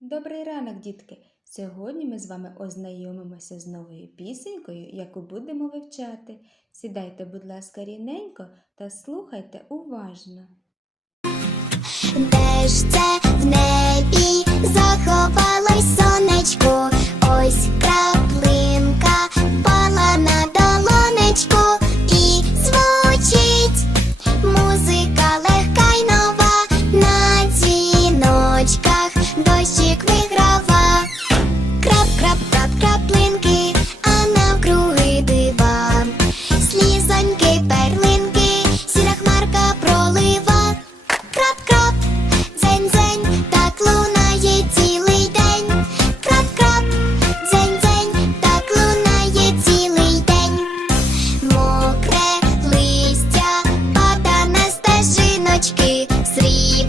Добрий ранок, дітки! Сьогодні ми з вами ознайомимося з новою пісенькою, яку будемо вивчати. Сідайте, будь ласка, рівненько та слухайте уважно. Де ж це в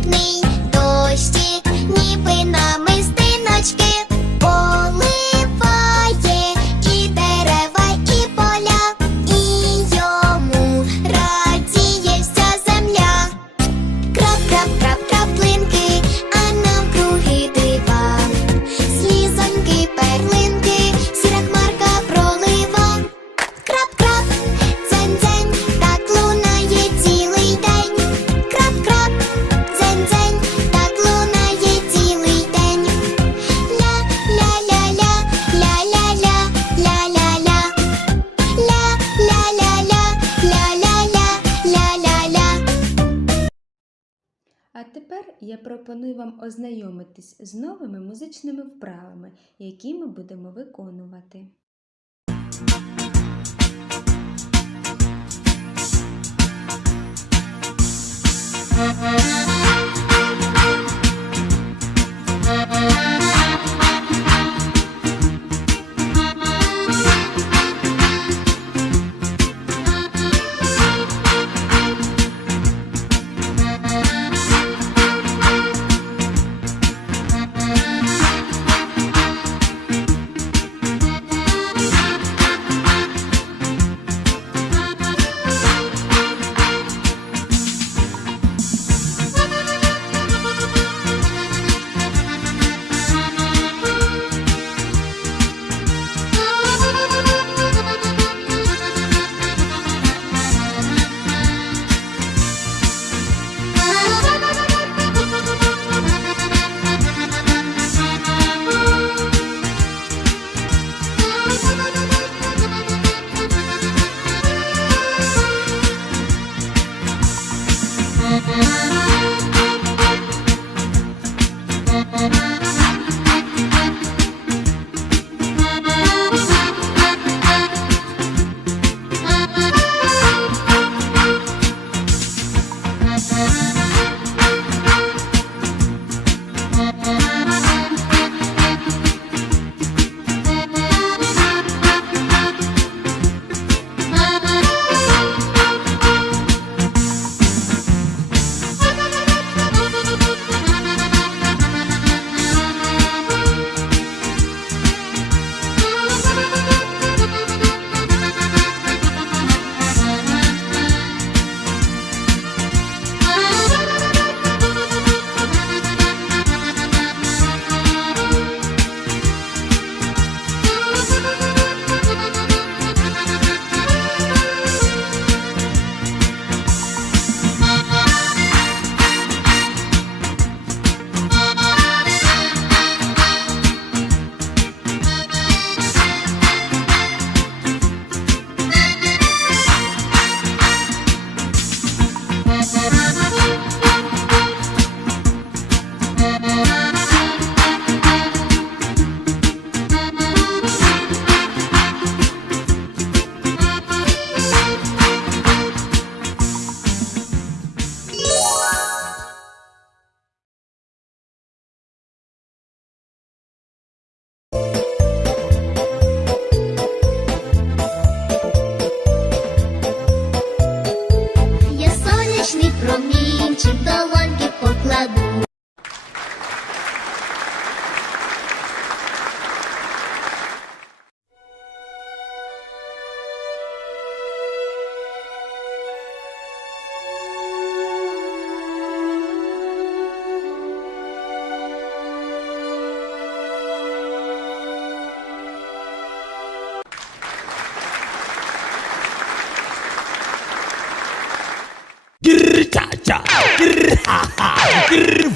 me. А тепер я пропоную вам ознайомитись з новими музичними вправами, які ми будемо виконувати. Музика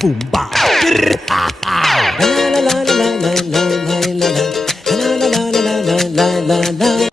boom ba. La la la la la la la la la. La la la la la la la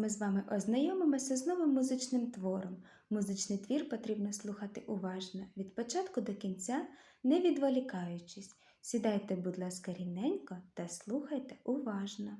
ми з вами ознайомимося з новим музичним твором. Музичний твір потрібно слухати уважно від початку до кінця, не відволікаючись. Сідайте, будь ласка, рівненько та слухайте уважно.